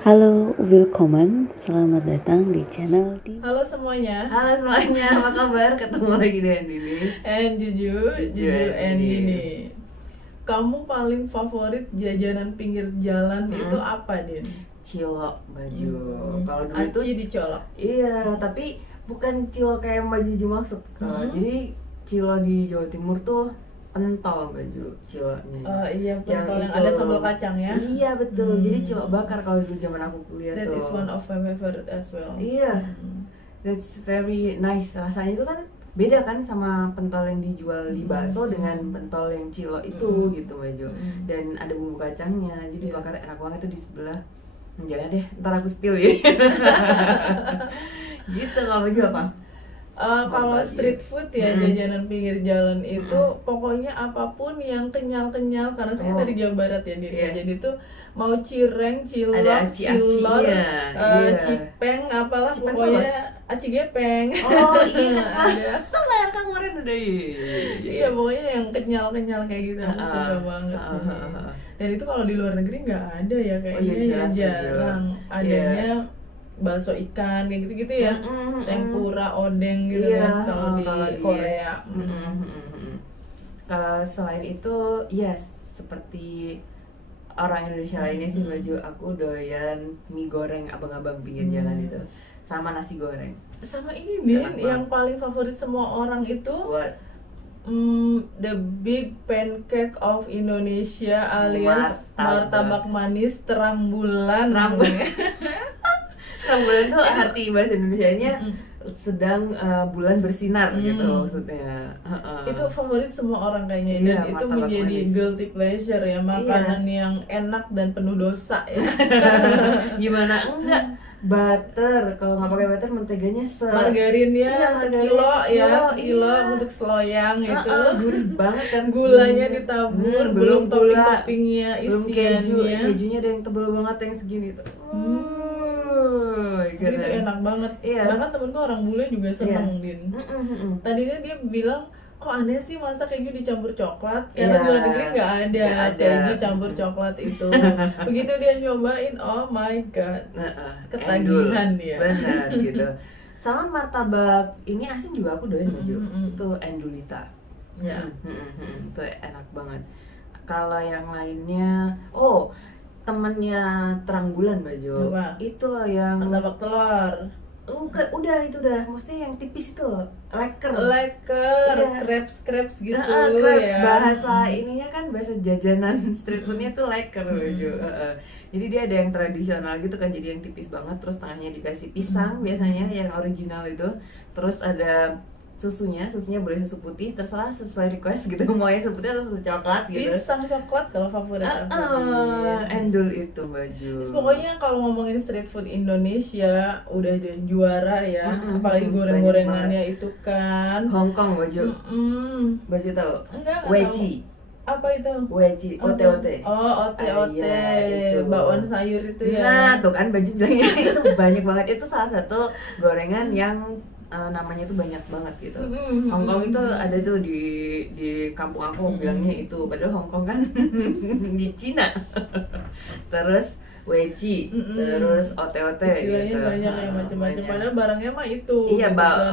Halo, willkommen, selamat datang di channel di Halo semuanya, Apa kabar? Ketemu lagi dengan Dini. and Juju and Dini. Kamu paling favorit jajanan pinggir jalan itu apa, Din? Cilok baju. Kalau dulu itu Aci dicolok. iya, tapi bukan cilok kayak Mbak Juju maksud. Jadi cilok di Jawa Timur tuh pentol baju ciloknya. Iya, pentol yang itu. ada sambal kacang ya. Iya betul. Jadi cilok bakar kalau dulu zaman aku kuliah That tuh. is one of my favorite as well. Iya. That's very nice. Rasanya itu kan beda kan sama pentol yang dijual di bakso dengan pentol yang cilok itu gitu baju. Dan ada bumbu kacangnya. Jadi bakar enak banget tuh di sebelah. Jangan deh, ntar aku spill ya. Gitu. Kalau baju apa? Kalau street food ya, jajanan pinggir jalan itu pokoknya apapun yang kenyal-kenyal, karena saya dari Jawa Barat ya, Din. Jadi tuh mau cireng, cilok, Ada aci-aci, cilor, iya. cipeng, apalah Cipeng pokoknya aci gepeng. Oh iya, Ada. Layar kemarin udah Iya, pokoknya yang kenyal-kenyal kayak gitu aku suka banget. Dan itu kalau di luar negeri nggak ada ya kayaknya, jarang adanya. Bakso ikan kayak gitu-gitu ya, tempura, odeng gitu kan kalau di Korea. Kalau selain itu, yes, seperti orang Indonesia lainnya sih baju, aku doyan mie goreng abang-abang pinggir jalan itu, sama nasi goreng. Sama ini Din, yang paling favorit semua orang itu What? The Big Pancake of Indonesia alias martabak manis terang bulan. Terang bulan tuh arti bahasa Indonesianya sedang bulan bersinar gitu maksudnya. Itu favorit semua orang kayaknya, dan itu menjadi manis. Guilty pleasure ya, makanan yang enak dan penuh dosa ya. Gimana enggak? Butter, kalau nggak pakai butter menteganya margarinnya sekilo untuk seloyang itu. Gurih banget kan, gulanya ditabur, belum topping-toppingnya, isiannya. Kejunya ada yang tebal banget yang segini tuh. Itu enak banget. Bahkan temenku orang bule juga seneng, Din. Tadinya dia bilang, kok aneh sih masa keju dicampur coklat, karena di luar negeri nggak ada keju campur coklat itu. Begitu dia nyobain, oh my god, ketagihan dia. Benar gitu. Sama martabak ini asing juga aku doyan baju. Itu Endulita. Itu enak banget. Kalau yang lainnya, temennya Terang Bulan baju. Itu loh yang martabak telur. Udah itu udah, maksudnya yang tipis itu loh, leker, crepes gitu. Crepes, bahasa ininya kan bahasa jajanan street foodnya tuh leker baju. Jadi dia ada yang tradisional gitu kan, jadi yang tipis banget, terus tengahnya dikasih pisang biasanya yang original itu, terus ada susunya boleh susu putih, terserah sesuai request gitu, maunya susu putih atau susu coklat gitu. Pisang coklat kalau favorit aku. Endul itu baju. Terus pokoknya kalau ngomongin street food Indonesia udah juara ya, apalagi goreng-gorengannya itu kan. Hongkong baju. Baju tahu? Enggak Weci. Apa itu? Weci, ote-ote. Ote-ote. Bakwan sayur itu ya. Nah, tuh kan baju bilangnya itu banyak banget. Itu salah satu gorengan yang namanya tuh banyak banget gitu. Hongkong itu ada tuh di kampung aku bilangnya itu, padahal Hongkong kan di Cina. Terus weci, terus ote-ote istilahnya gitu. banyak ya, macam-macam. Padahal barangnya mah itu. Iya,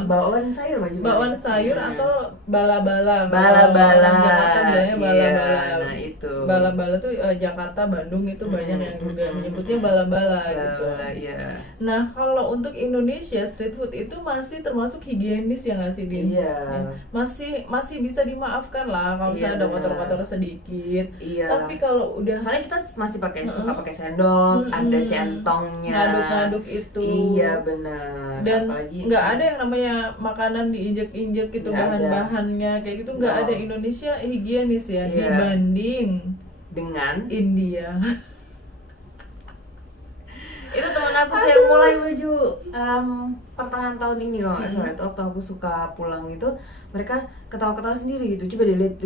bakwan sayur baju. Bakwan sayur atau bala-bala. Bala-bala. Jakarta bilangnya bala-bala. Nah, itu. Bala-bala tuh Jakarta, Bandung itu banyak yang juga menyebutnya bala-bala gitu. Iya. Nah, kalau untuk Indonesia street food itu masih termasuk higienis ya nggak sih, Din? Iya. Masih bisa dimaafkan lah kalau misalnya ada kotor-kotor sedikit. Iya. Tapi kalau udah, soalnya kita masih suka pakai sendok, ada centongnya, ngaduk-ngaduk itu. Iya benar. Dan apalagi nggak ada yang namanya makanan diinjek-injek gitu, bahan-bahannya kayak gitu nggak ada. Indonesia higienis ya, dibanding dengan India. Itu teman aku tuh yang mulai baju pertengahan tahun ini kalau nggak salah itu waktu aku suka pulang itu mereka ketawa-ketawa sendiri gitu. Coba dilihat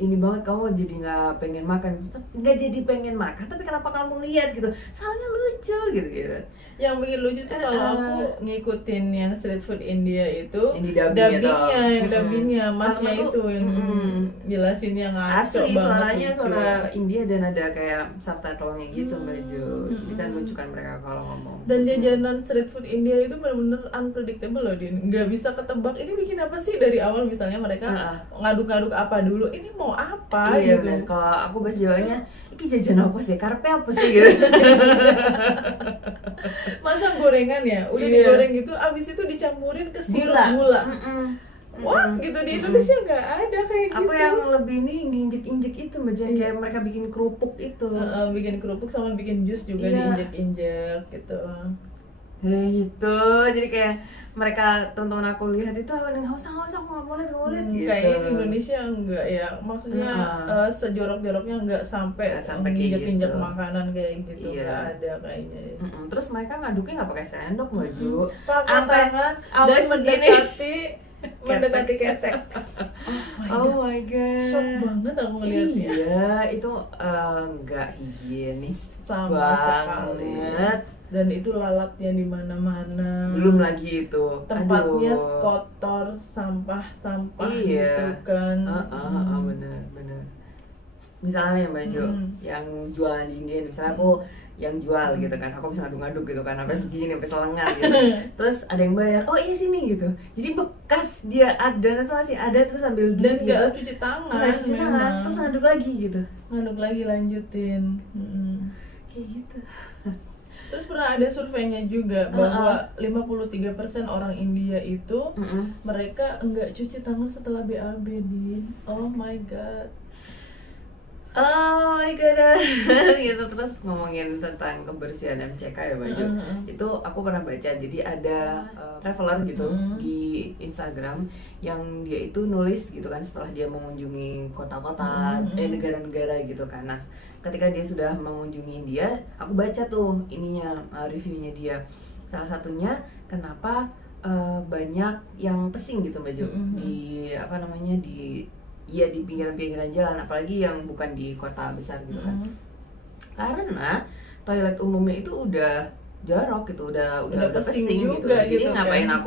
ini banget, kamu jadi nggak pengen makan, nggak jadi pengen makan tapi kenapa kamu lihat gitu, soalnya lucu gitu. Yang bikin lucu tuh kalau aku ngikutin yang street food India itu yang dubbingnya masnya itu yang jelasin yang ngaco asli banget, suaranya lucu. suara India dan ada kayak subtitlenya gitu Mbak Jo. Jadi kan lucu kan mereka kalau ngomong. Dan jajanan street food India itu benar-benar unpredictable loh, Din. Nggak bisa ketebak ini bikin apa sih dari awal. Misalnya mereka ngaduk-ngaduk apa dulu, ini mau apa iya, gitu. Bener. Kalau aku bahasa Jawanya, ini jajan apa sih? Karpe apa sih gitu. Masa gorengan ya, udah digoreng gitu, abis itu dicampurin ke sirup gula. What? Gitu di Indonesia nggak ada kayak gitu. Aku yang lebih ini diinjek-injek itu Mbak Jo, kayak mereka bikin kerupuk itu. Bikin kerupuk sama bikin jus juga diinjek-injek gitu. Gitu, jadi kayak mereka teman-teman aku lihat itu nggak usah aku nggak boleh gitu. Kayaknya di Indonesia enggak ya, maksudnya sejorok-joroknya enggak sampai injek-injek gitu. Makanan kayak gitu nggak ada kayaknya. Terus mereka ngaduknya nggak pakai sendok Mbak Jo, pakai tangan dan mendekati ketek. Oh my god, shock banget aku ngeliatnya. Iya, itu nggak higienis sama sekali. Dan itu lalatnya di mana-mana. Belum lagi itu tempatnya kotor, sampah gitu kan. Bener. Misalnya Mbak Jo, yang jualan di India, misalnya aku yang jual gitu kan, aku bisa ngaduk-ngaduk gitu kan, sampai segini, sampai selengan gitu. Terus ada yang bayar, oh iya sini gitu. Jadi bekas dia ada, itu masih ada, terus sambil dan gitu. nggak cuci tangan, terus ngaduk lagi gitu. Ngaduk lagi lanjutin. Kayak gitu. Terus pernah ada surveinya juga bahwa 53% orang India itu mereka enggak cuci tangan setelah BAB, Din. Oh my god. Oh my god. Gitu. Terus ngomongin tentang kebersihan MCK ya Mbak Jo. Itu aku pernah baca, jadi ada traveler gitu di Instagram yang dia itu nulis gitu kan setelah dia mengunjungi kota-kota negara-negara gitu kan. Nah, ketika dia sudah mengunjungi India, aku baca tuh ininya reviewnya dia. Salah satunya kenapa banyak yang pesing gitu Mbak Jo di apa namanya di pinggiran-pinggiran jalan, apalagi yang bukan di kota besar gitu kan. Karena toilet umumnya itu udah jorok gitu, udah pesing gitu. Jadi ngapain kan?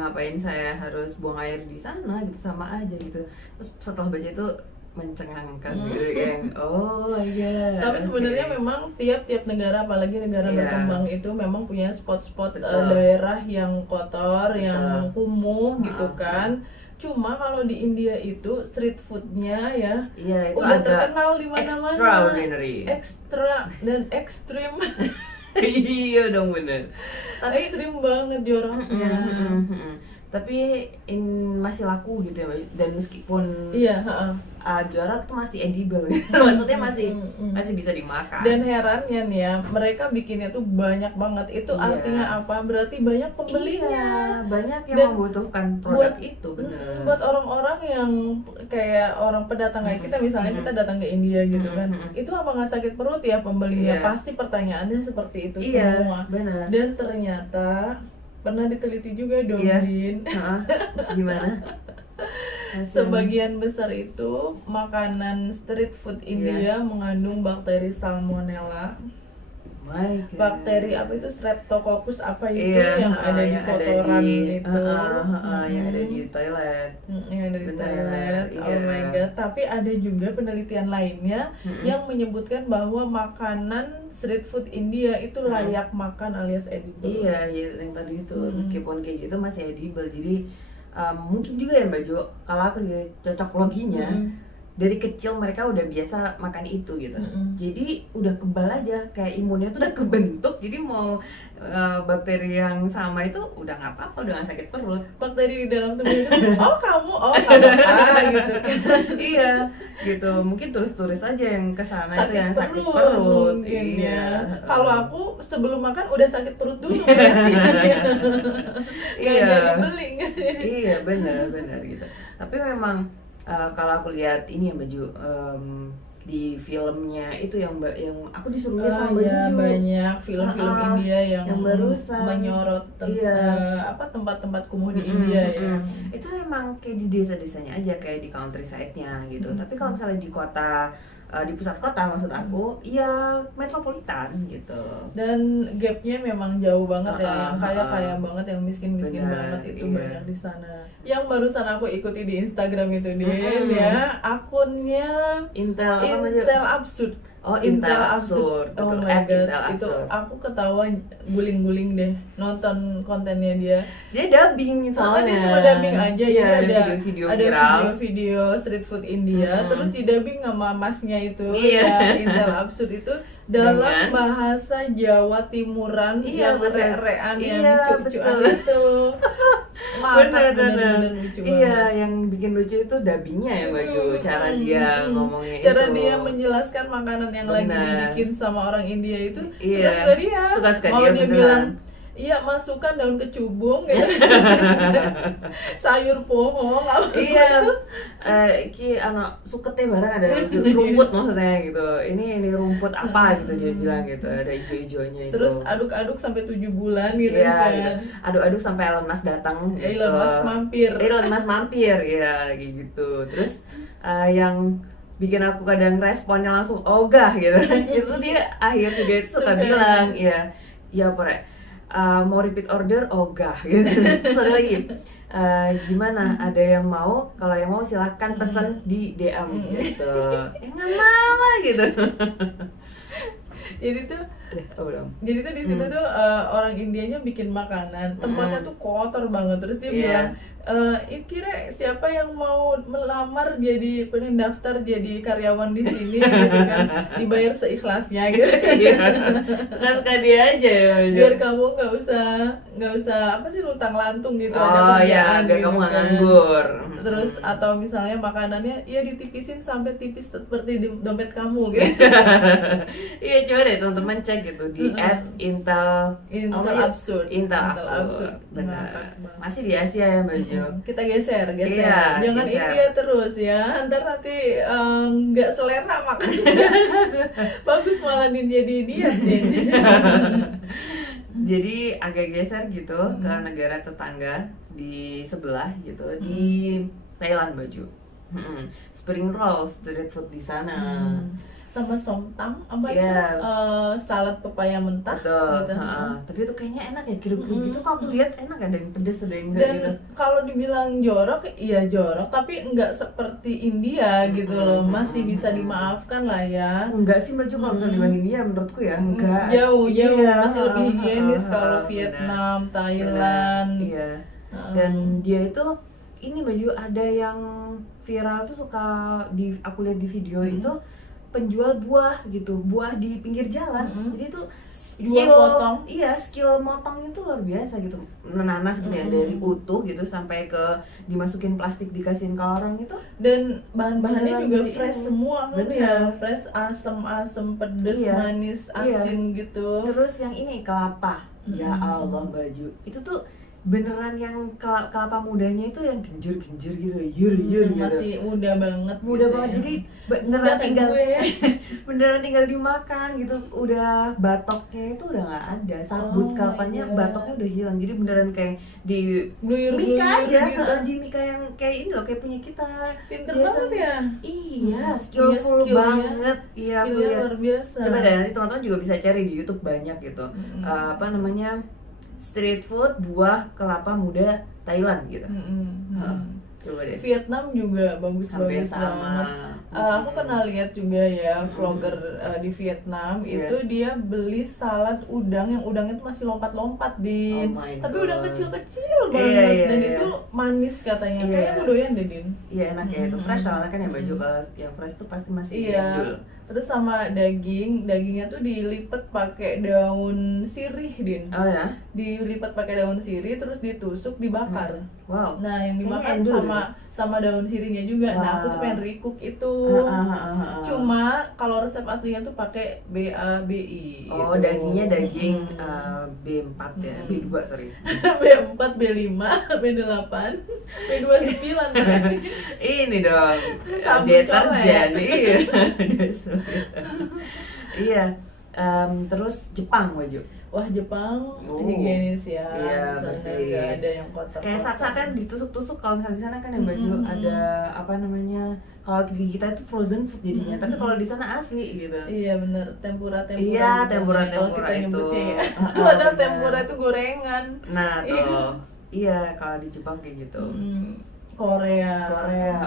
Ngapain saya harus buang air di sana gitu, sama aja gitu. Terus setelah baca itu mencengangkan gitu yang oh my god. Tapi sebenarnya memang tiap negara, apalagi negara berkembang itu memang punya spot-spot daerah yang kotor, yang kumuh gitu kan. Cuma kalau di India itu street foodnya itu udah terkenal di mana-mana. Extraordinary. Ekstra dan ekstrim. Iya dong, bener. Tapi ekstrim banget joroknya. Tapi masih laku gitu ya, dan meskipun jorok tuh masih edible. Maksudnya masih bisa dimakan. Dan herannya nih ya, mereka bikinnya tuh banyak banget. Itu artinya apa? Berarti banyak pembelinya. Banyak yang membutuhkan produk itu, bener. Buat orang-orang yang kayak orang pendatang kayak kita, misalnya kita datang ke India gitu kan, itu apa nggak sakit perut ya pembelinya? Pasti pertanyaannya seperti itu semua. Bener. Dan ternyata pernah diteliti juga dong, Din. Gimana? Sebagian besar itu makanan street food India mengandung bakteri salmonella. Bakteri apa itu, streptococcus apa itu yang ada di kotoran itu, yang ada di toilet. Yang ada di toilet. Oh my god. Tapi ada juga penelitian lainnya yang menyebutkan bahwa makanan street food India itu layak makan alias edible. Iya, yang tadi itu meskipun kayak gitu masih edible. Jadi mungkin juga ya Mbak Jo, kalau aku sih cocok loginya dari kecil mereka udah biasa makan itu gitu. Jadi udah kebal aja, kayak imunnya tuh udah kebentuk. Jadi mau bakteri yang sama itu udah nggak apa-apa, udah nggak sakit perut. Bakteri di dalam tubuh itu, kamu apa gitu. Iya, gitu. Mungkin turis-turis aja yang kesana itu yang sakit perut. Iya. Kalau aku sebelum makan udah sakit perut dulu. Nggak jadi beli. Iya, benar gitu. Tapi memang kalau aku lihat ini ya Mbak Ju, di filmnya itu yang aku disuruh lihat sama Mbak Juju. Banyak film-film India yang barusan menyorot tempat-tempat kumuh di India ya. Itu memang kayak di desa-desanya aja, kayak di countryside-nya gitu. Tapi kalau misalnya di kota, di pusat kota maksud aku, ya metropolitan gitu. Dan gapnya memang jauh banget ya, yang kaya banget, yang miskin banget itu banyak di sana. Yang barusan aku ikuti di Instagram itu Din ya, akunnya Intel Absurd. Oh, Intel Absurd. Oh betul, my god, Intel itu Absurd. aku ketawa guling-guling deh nonton kontennya dia. Dia dubbing soalnya. Dia cuma dubbing aja ya, ada video-video street food India, terus di dubbing sama masnya itu ya, Intel Absurd itu dalam bahasa Jawa Timuran yang rean yang lucu-lucuan itu. Bener-bener lucu banget. Iya, yang bikin lucu itu dubbingnya ya Mbak Ju, cara dia ngomongnya cara itu. dia menjelaskan makanan yang lagi dibikin sama orang India itu Iya. suka-suka dia. Mau dia bilang, iya masukkan daun kecubung gitu. Sayur pohon iya ki anak sukete barang ada rumput maksudnya gitu, ini gitu dia bilang gitu, ada hijau-hijaunya itu. Terus aduk-aduk sampai 7 bulan gitu kan gitu. Aduk-aduk sampai Elon Musk datang gitu. Elon Musk mampir ya kayak gitu. Terus yang bikin aku kadang responnya langsung ogah gitu. Itu dia akhir video itu suka bilang ya pore mau repeat order ogah gitu. Terus ada lagi gimana, ada yang mau, kalau yang mau silahkan pesen di DM gitu. Nggak mau lah gitu. Jadi tuh di situ tuh orang Indianya bikin makanan, tempatnya tuh kotor banget. Terus dia bilang, kira siapa yang mau melamar jadi pendaftar jadi karyawan di sini gitu kan, dibayar seikhlasnya gitu. Suka-suka dia aja ya. Biar kamu nggak usah apa sih luntang lantung gitu. Ada kerjaan biar gitu kamu nggak kan. nganggur. Terus atau misalnya makanannya ya ditipisin sampai tipis seperti di dompet kamu gitu. Iya, coba deh teman-teman cek gitu di @Intel Absurd. Benar. Masih di Asia ya Mbak Jo. Kita geser. Iya, Jangan geser. India terus ya. Ntar nanti nggak selera makannya. Bagus malah jadi diet nih. Jadi agak geser gitu ke negara tetangga di sebelah gitu, di Thailand Baju. Spring roll street food di sana. Sama somtam apa itu salad pepaya mentah. Betul. Gitu. Tapi itu kayaknya enak ya, kira-kira gitu. Kalau aku lihat enak, ada yang pedes ada yang enggak dan gitu. Kalau dibilang jorok, iya jorok, tapi enggak seperti India gitu loh, masih bisa dimaafkan lah ya. Enggak sih Mbak Jo, kalau misalnya dibanding India menurutku ya enggak. Jauh masih lebih higienis kalau Vietnam, Thailand. Iya. Dan dia itu ini Mbak Jo, ada yang viral tuh suka aku lihat di video itu penjual buah gitu, buah di pinggir jalan. Jadi tuh skill motong itu luar biasa gitu. Nanas gitu ya, dari utuh gitu sampai ke dimasukin plastik dikasihin ke orang itu. Dan bahan-bahannya juga fresh semua kan ya, fresh, asem pedes, manis, asin gitu. Terus yang ini kelapa. Ya Allah Baju. Itu tuh beneran yang kelapa mudanya itu yang genjur-genjur gitu, yur gitu. Masih muda banget. Jadi beneran tinggal dimakan gitu. Udah batoknya itu udah nggak ada, sabut kelapanya batoknya udah hilang. Jadi beneran kayak di mika aja gitu. Di mika yang kayak ini loh, kayak punya kita. Pinter banget ya. Iya, skillful banget. Iya, luar biasa. Coba deh nanti teman-teman juga bisa cari di YouTube banyak gitu. Apa namanya? Street food buah kelapa muda Thailand gitu. Coba deh. Vietnam juga bagus banget. Aku pernah lihat juga ya vlogger di Vietnam itu dia beli salad udang yang udangnya itu masih lompat-lompat Din. Tapi udang kecil-kecil banget dan itu manis katanya. Kayaknya doyan deh Din. Iya enak ya, itu fresh soalnya kan yang Baju kalau yang fresh tuh pasti masih endul. Terus sama dagingnya tuh dilipet pakai daun sirih Din. Oh ya? Dilipat pakai daun sirih terus ditusuk dibakar. Wow. Nah yang dimakan sama daun sirinya juga. Nah aku tuh pengen recook itu. Cuma kalau resep aslinya tuh pakai BABI. Oh gitu. dagingnya daging B4 ya, B2 sorry. B4, B5, B8, B29 kan? Ini dong Sabun deterjen. colek. Iya. Iya. Terus Jepang Waju. Wah Jepang higienis ya, Iya, misalnya bersih. nggak ada yang kotor. Kayak saat-saatnya ditusuk-tusuk kalau misalnya di sana kan ya Baju ada apa namanya, kalau di kita itu frozen food jadinya, tapi kalau di sana asli gitu. Iya bener, tempura Iya, gitu. tempura Kalau kita itu. nyebutnya ya. Padahal tempura itu gorengan. Nah tuh, iya kalau di Jepang kayak gitu. Korea.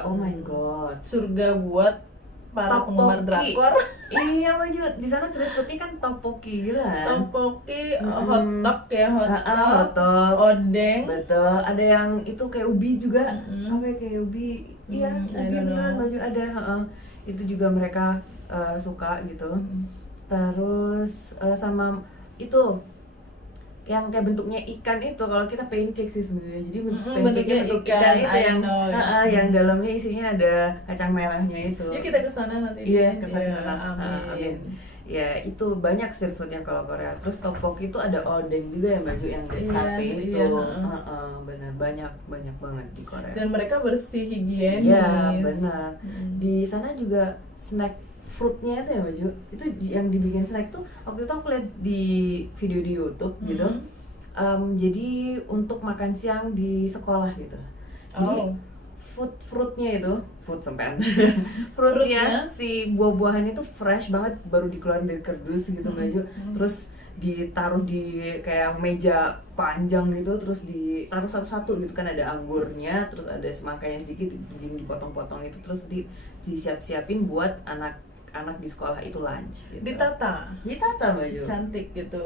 Oh my god. Surga buat para penggemar drakor. Iya Maju, di sana street foodnya kan tteokbokki gitu kan. Tteokbokki, hotdog ya, Hotdog. odeng. Betul, ada yang itu kayak ubi juga. Apa ya kayak ubi? Iya, I ubi don't beneran know. Maju ada. Itu juga mereka suka gitu. Terus sama itu yang kayak bentuknya ikan itu, kalau kita pancake sih sebenarnya. Jadi pancake-nya bentuk ikan itu yang dalamnya isinya ada kacang merahnya itu. Yuk kita kesana nanti. Iya, kesana. Amin. Ya itu banyak street foodnya kalau Korea. Terus tteokbokki itu ada odeng juga ya Baju yang sate itu. Benar banyak banget di Korea. Dan mereka bersih, higienis. Iya benar. Di sana juga snack fruitnya itu ya Baju, itu yang dibikin snack tuh waktu itu aku lihat di video di YouTube gitu. Jadi untuk makan siang di sekolah gitu. Jadi fruitnya itu fruitnya si buah-buahan itu fresh banget, baru dikeluarin dari kardus gitu Baju. Terus ditaruh di kayak meja panjang gitu, terus ditaruh satu-satu gitu kan, ada anggurnya, terus ada semangkanya sedikit dipotong-potong itu, terus disiap-siapin buat anak di sekolah itu lunch gitu. Ditata Baju cantik gitu.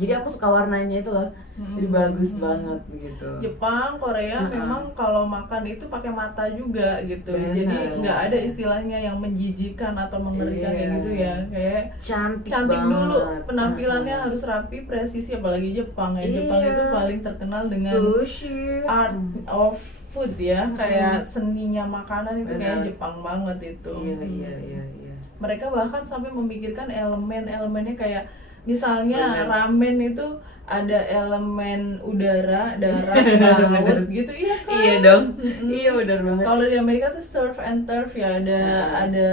Jadi aku suka warnanya itu loh. Jadi bagus banget gitu. Jepang, Korea memang kalau makan itu pakai mata juga gitu. Jadi nggak ada istilahnya yang menjijikan atau mengerikan kayak gitu ya. Kayak cantik dulu, penampilannya harus rapi, presisi, apalagi Jepang ya. Jepang itu paling terkenal dengan sushi, art of food ya, kayak seninya makanan itu kayak Jepang banget itu. Iya. Mereka bahkan sampai memikirkan elemen-elemennya, kayak misalnya ramen itu ada elemen udara, darat, laut gitu, iya kan? Iya dong. Iya benar banget. Kalau di Amerika tuh surf and turf ya, ada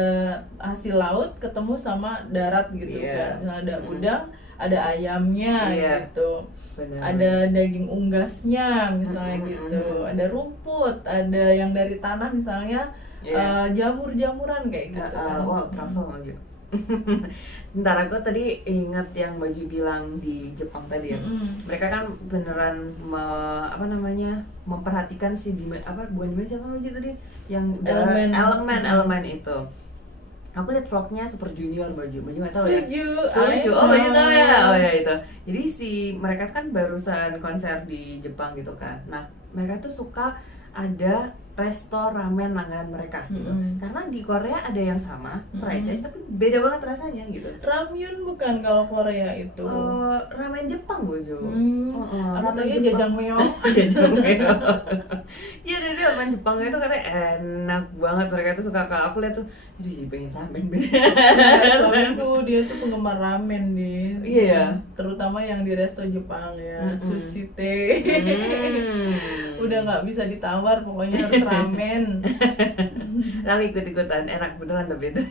hasil laut ketemu sama darat gitu kan. Nah, ada udang, ada ayamnya gitu. Benar. Ada daging unggasnya misalnya gitu. Ada rumput, ada yang dari tanah misalnya. Jamur-jamuran kayak gitu kan. Wow, travel Baju. Bentar, aku tadi ingat yang Baju bilang di Jepang tadi ya. Mereka kan beneran memperhatikan si bukan dimensi apa Baju tadi? Yang elemen itu. Aku lihat vlognya Super Junior Baju nggak tahu ya. Suju. Oh Baju tahu ya. Oh ya itu. Jadi mereka kan barusan konser di Jepang gitu kan. Nah mereka tuh suka ada resto ramen langganan mereka gitu. Karena di Korea ada yang sama franchise tapi beda banget rasanya gitu. Ramyun bukan kalau Korea itu. Ramen Jepang Bojo. Aku tanya jajangmyeon. Jajangmyeon. Iya, dari ramen Jepang itu katanya enak banget, mereka tuh suka. Kalau aku lihat tuh, aduh jadi pengen ramen bener. Suamiku dia tuh penggemar ramen nih. Iya. Terutama yang di resto Jepang ya, sushi teh. Udah nggak bisa ditawar, pokoknya harus ramen. Lalu ikut-ikutan, enak beneran tapi itu.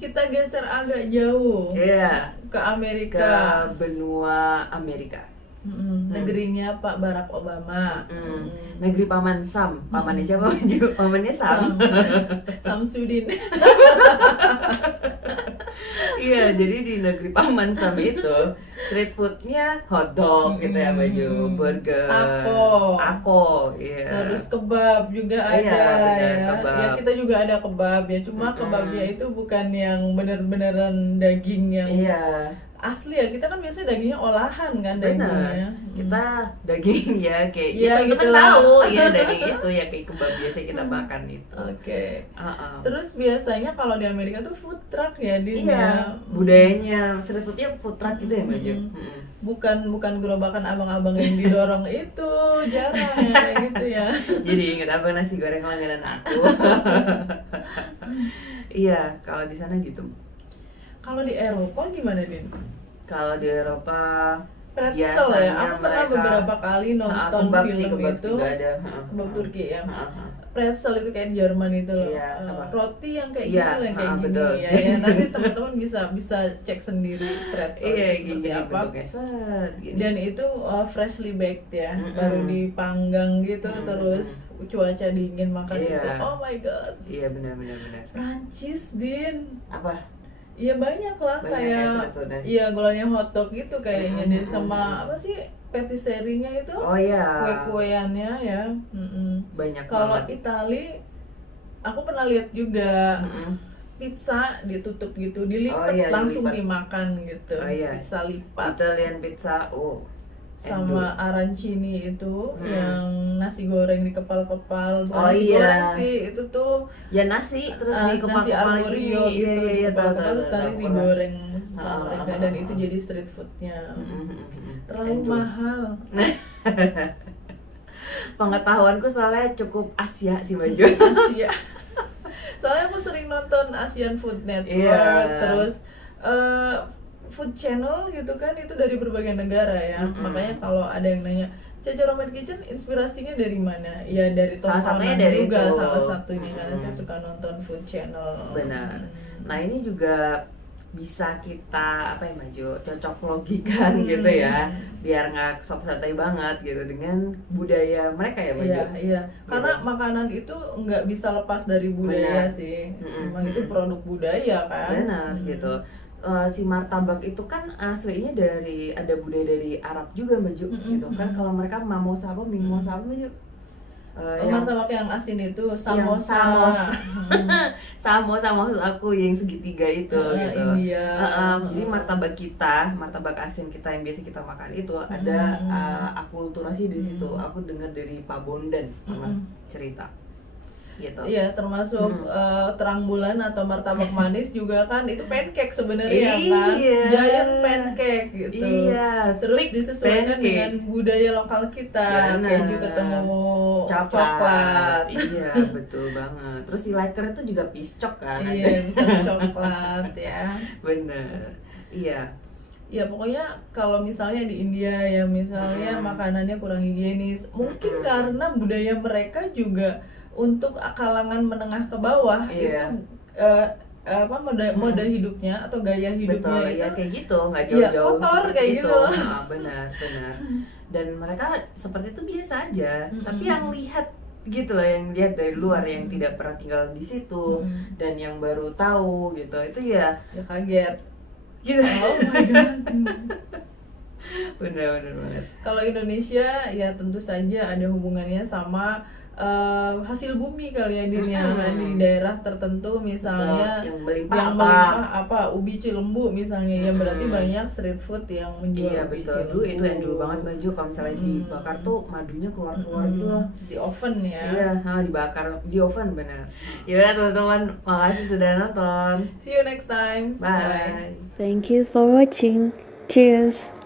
Kita geser agak jauh. Iya. Ke Amerika. Ke benua Amerika. Negerinya Pak Barack Obama. Negeri Paman Sam. Pamannya siapa? Pamannya Sam. Samsudin. Iya, jadi di negeri Paman Sam itu street foodnya hotdog gitu ya Baju, burger, taco, iya. Terus kebab juga ada bener, ya. Kebab. Ya kita juga ada kebab ya, cuma kebabnya itu bukan yang bener-beneran daging yang asli ya, kita kan biasanya dagingnya olahan kan Benar. dagingnya. Kita daging ya kayak Ya, gitu gitu kan lah. tahu ya daging itu ya kayak kebab biasa kita makan itu. Oke. Uh-uh. Terus biasanya kalau di Amerika tuh food truck ya Din Iya, ya. budayanya street foodnya food truck gitu ya Mbak Jo. Bukan gerobakan abang-abang yang didorong itu, jarang ya kayak gitu ya. Jadi ingat apa nasi goreng langganan aku. Iya, kalau di sana gitu. Kalau di Eropa gimana Din? Kalau di Eropa Pretzel biasanya ya, aku pernah mereka- beberapa kali nonton kebab sih, film kebab itu. juga ada. Kebab Turki ya. Ha-ha. Pretzel itu kayak di Jerman itu loh. Iya, apa? Roti yang kayak Iya, gini lah, yang kayak gini betul. ya. Nanti teman-teman bisa cek sendiri pretzel Iya, itu seperti gini apa. bentuknya set gini. Dan itu freshly baked ya, Mm-mm. baru dipanggang gitu, Mm-mm. terus cuaca dingin makan Iya. itu. Oh my god. Iya benar. Prancis Din. Apa? Iya banyak lah Banyak kayak ya street food-nya. iya golongan hotdog gitu kayaknya Mm-mm. deh, sama apa sih patisserie-nya itu, Oh iya. kue-kueannya ya. Banyak Kalau banget. Itali aku pernah lihat juga Mm-mm. pizza ditutup gitu, dilipat Oh iya, langsung dilipat. dimakan gitu. Oh iya. Pizza lipat Italian pizza. sama arancini itu Hmm. yang nasi goreng di kepal-kepal. Bukan Oh nasi iya. goreng sih, itu tuh Ya nasi terus di nasi kepal-kepal arborio gini. gitu, Iya, di tahu, kepal-kepal tahu, terus tahu, nanti tahu. digoreng sama Ah, mereka, ah, dan ah, itu ah. jadi street foodnya. Mm-mm. Terlalu Endul. mahal. Pengetahuanku soalnya cukup Asia sih baju. Asia. Soalnya aku sering nonton Asian Food Network, Iya. terus food channel gitu kan, itu dari berbagai negara ya. Mm-mm. Makanya kalau ada yang nanya, Caca Roman Kitchen inspirasinya dari mana? Ya dari Salah satunya tontonan dari juga, itu. salah satunya karena Mm-mm. saya suka nonton food channel. Benar. Nah ini juga bisa kita apa ya Maju cocok logikan gitu ya, biar nggak satu-satunya banget gitu dengan budaya mereka ya Maju. Iya, iya. Karena Gitu. makanan itu nggak bisa lepas dari budaya Benar. sih. Mm-mm. Memang itu produk budaya kan. Benar gitu. Si martabak itu kan aslinya ada budaya dari Arab juga Maju gitu kan. Kalau mereka mimosa apa Maju? Martabak yang asin itu Yang samosa. samosa maksud aku yang segitiga itu gitu. India. Jadi martabak asin kita yang biasa kita makan itu ada akulturasi di situ. Aku dengar dari Pak Bondan pernah cerita gitu. Iya, termasuk terang bulan atau martabak manis juga kan itu pancake sebenarnya kan. Iya. Giant pancake gitu. Iya, Terus thick disesuaikan pancake. dengan budaya lokal kita. Benar. Keju ketemu coklat. Iya, betul banget. Terus si liker itu juga piscok kan. Iya, bisa coklat ya. Bener. Iya. Ya pokoknya kalau misalnya di India ya misalnya makanannya kurang higienis, mungkin karena budaya mereka juga untuk kalangan menengah ke bawah Iya. itu mode hidupnya atau gaya hidupnya Betul, itu ya kayak gitu, nggak Iya, jauh-jauh kotor seperti kayak itu. gitu loh. Benar. Dan mereka seperti itu biasa aja. Tapi yang lihat gitu loh, yang lihat dari luar yang tidak pernah tinggal di situ dan yang baru tahu gitu, itu ya ya kaget. gitu. Oh my god. Benar banget. Kalau Indonesia ya tentu saja ada hubungannya sama hasil bumi kali ya Din ya. Di daerah tertentu misalnya yang melimpah apa ubi cilembu misalnya ya berarti banyak street food yang menjual Iya ubi betul, cilembu. dulu itu yang dulu banget Baju kalau misalnya dibakar tuh madunya keluar-keluar gitu loh. Di oven ya. Iya, dibakar di oven benar. Ya teman-teman, makasih sudah nonton. See you next time. Bye. Thank you for watching. Cheers.